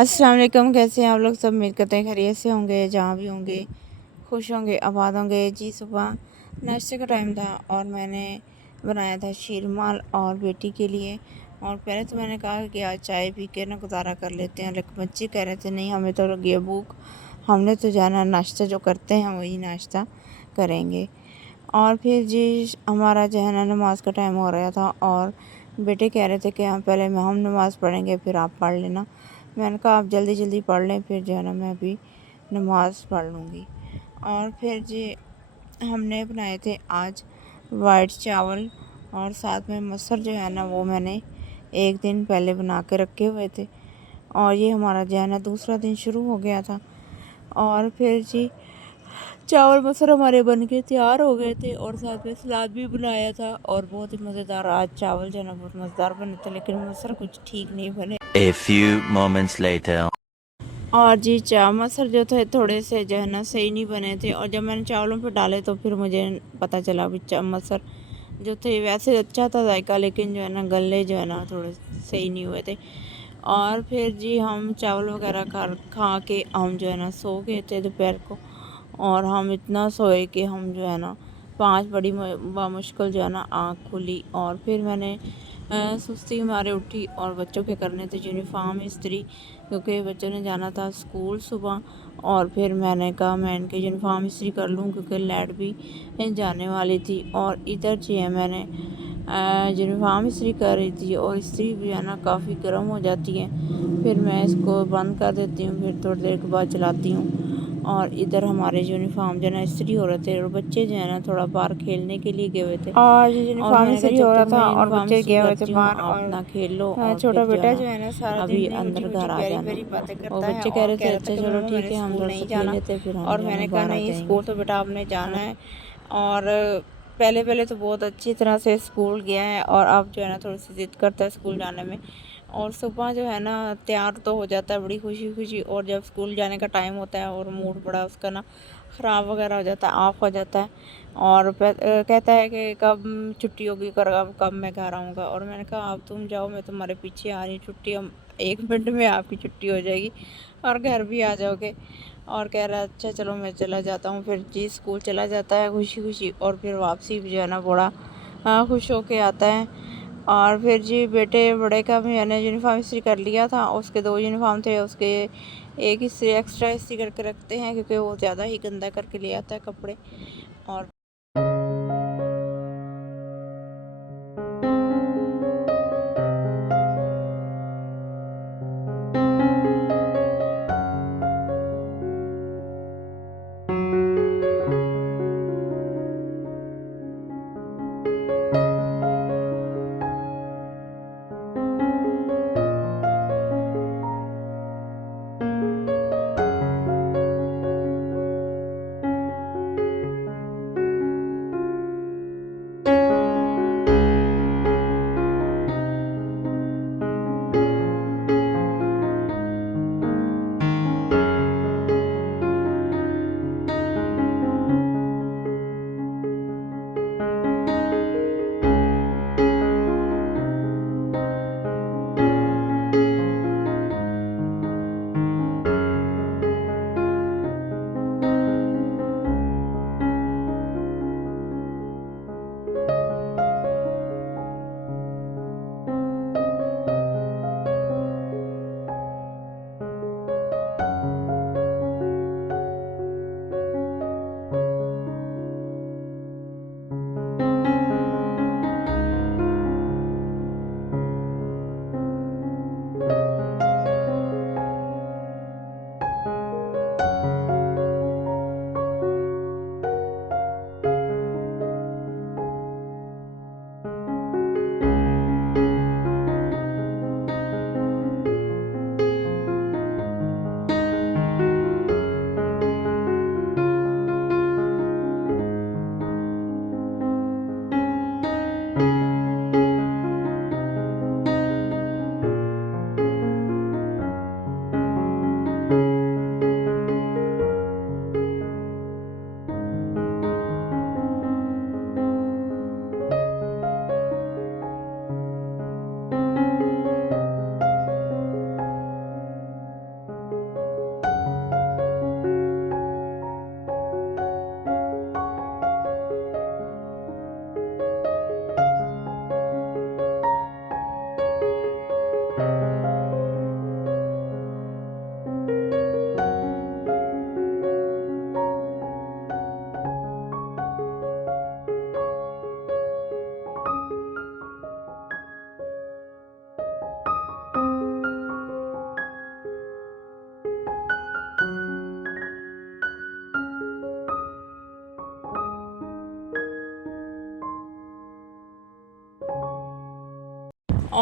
अस्सलाम वालेकुम। कैसे हैं आप लोग? सब उम्मीद करते हैं खैरियत से होंगे, जहाँ भी होंगे खुश होंगे, आबाद होंगे। जी सुबह नाश्ते का टाइम था और मैंने बनाया था शीरमाल और बेटी के लिए। और पहले तो मैंने कहा कि आज चाय पी के ना गुजारा कर लेते हैं, लेकिन बच्चे कह रहे थे नहीं, हमें तो लगी है भूख, हमने तो जाना, नाश्ता जो करते हैं वही नाश्ता करेंगे। और फिर जी हमारा जो है ना नमाज का टाइम हो रहा था और बेटे कह रहे थे कि पहले हम नमाज़ पढ़ेंगे फिर आप पढ़ लेना। मैंने कहा आप जल्दी जल्दी पढ़ लें, फिर जो है ना मैं अभी नमाज़ पढ़ लूँगी। और फिर जी हमने बनाए थे आज वाइट चावल और साथ में मसर जो है ना वो मैंने एक दिन पहले बना के रखे हुए थे। और ये हमारा जो है ना दूसरा दिन शुरू हो गया था। और फिर जी चावल मसर हमारे बन के तैयार हो गए थे और साथ में सलाद भी बनाया था और बहुत ही मज़ेदार आज चावल जो है ना बहुत मज़ेदार बने थे, लेकिन मसर कुछ ठीक नहीं बने। A few moments later. और जी मसर जो थे थोड़े से जो है ना सही नहीं बने थे और जब मैंने चावलों पर डाले तो फिर मुझे पता चला भी मसर जो थे वैसे अच्छा था जायका, लेकिन जो है ना गले जो है ना थोड़े सही नहीं हुए थे। और फिर जी हम चावल वगैरह खा के हम जो है ना सो गए थे दोपहर को। और हम इतना सोए कि हम जो है ना 5 बड़ी मुश्किल जो है ना आँख खुली। और फिर मैंने सुस्ती मारे उठी और बच्चों के करने थे यूनिफॉर्म इस्त्री, क्योंकि बच्चों ने जाना था स्कूल सुबह। और फिर मैंने कहा मैं इनके यूनिफॉर्म इस्त्री कर लूँ क्योंकि लाइट भी जाने वाली थी। और इधर जो है मैंने यूनिफॉर्म इस्त्री कर रही थी और इस्त्री भी है ना काफ़ी गर्म हो जाती है। फिर मैं इसको बंद कर देती हूँ, फिर थोड़ी देर के बाद चलाती हूँ। और इधर हमारे यूनिफॉर्म जो है ना इस्त्री हो रहे थे और बच्चे जो है ना थोड़ा बाहर खेलने के लिए गए हुए थे। और और यूनिफॉर्म मैंने कहा इस्त्री जब हो रहा तक था मैं और यूनिफॉर्म बच्चे इस्त्री गए हुए थे करती हूँ बाहर। और और अपना खेल लो और छोटा फिर जो है बेटा ना जो है ना सारा दिन अभी इतनी मीठी अंदर मीठी घर आ प्यारी जाना। प्यारी बातें और करता है बच्चे कह और रहे कह थे रहा था अच्छा कि चलो मम्मा ठीक मैंने है हम स्कूल थोड़ा नहीं सा खेल जाना। लेते फिर हम और जो है ना मैंने कहा बाहर आ नहीं जाएंगे। स्कूल तो बेटा आपने जाना है। और पहले पहले तो बहुत अच्छी तरह से स्कूल गया है और अब जो है ना थोड़ी सी ज़िद करता है स्कूल जाने में। और सुबह जो है ना तैयार तो हो जाता है बड़ी खुशी खुशी, और जब स्कूल जाने का टाइम होता है और मूड बड़ा उसका ना ख़राब वगैरह हो जाता है, ऑफ हो जाता है। और कहता है कि कब छुट्टी होगी, कब मैं घर आऊँगा। और मैंने कहा अब तुम जाओ, मैं तुम्हारे पीछे आ रही हूँ, छुट्टी हम 1 मिनट में आपकी छुट्टी हो जाएगी और घर भी आ जाओगे। और कह रहा है अच्छा चलो मैं चला जाता हूँ। फिर जी स्कूल चला जाता है खुशी खुशी और फिर वापसी भी जो है ना बड़ा खुश होके आता है। और फिर जी बेटे बड़े का भी मैंने यूनिफॉर्म इस्त्री कर लिया था, उसके 2 यूनिफॉर्म थे, उसके एक इस्त्री एक्स्ट्रा इस्त्री करके रखते हैं क्योंकि वो ज़्यादा ही गंदा करके ले आता है कपड़े। और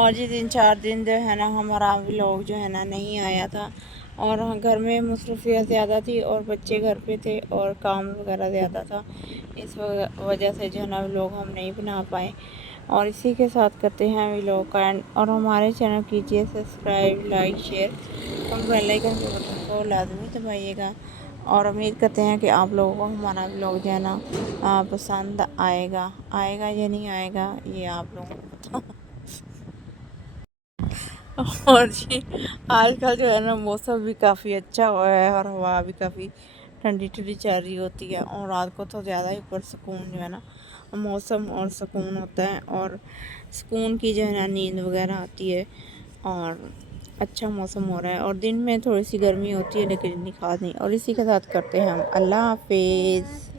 और जी 3-4 दिन जो है ना हमारा व्लॉग जो है ना नहीं आया था, और घर में मसरूफियत ज़्यादा थी और बच्चे घर पे थे और काम वगैरह ज़्यादा था। इस वजह से जो है ना व्लॉग हम नहीं बना पाए। और इसी के साथ करते हैं व्लॉग का एंड। और हमारे चैनल कीजिए सब्सक्राइब, लाइक, शेयर और बेल आइकन के बटन को लाजमी दबाइएगा। और उम्मीद करते हैं कि आप लोगों को हमारा व्लॉग जो है ना पसंद आएगा या नहीं आएगा, ये आप लोगों को पता। और जी आजकल जो है ना मौसम भी काफ़ी अच्छा हुआ है और हवा भी काफ़ी ठंडी ठंडी चल रही होती है, और रात को तो ज़्यादा ही पुरसकून जो है ना मौसम और सुकून होता है, और सुकून की जो है ना नींद वगैरह आती है, और अच्छा मौसम हो रहा है। और दिन में थोड़ी सी गर्मी होती है लेकिन इतनी खास नहीं। और इसी के साथ करते हैं हम अल्लाह हाफिज़।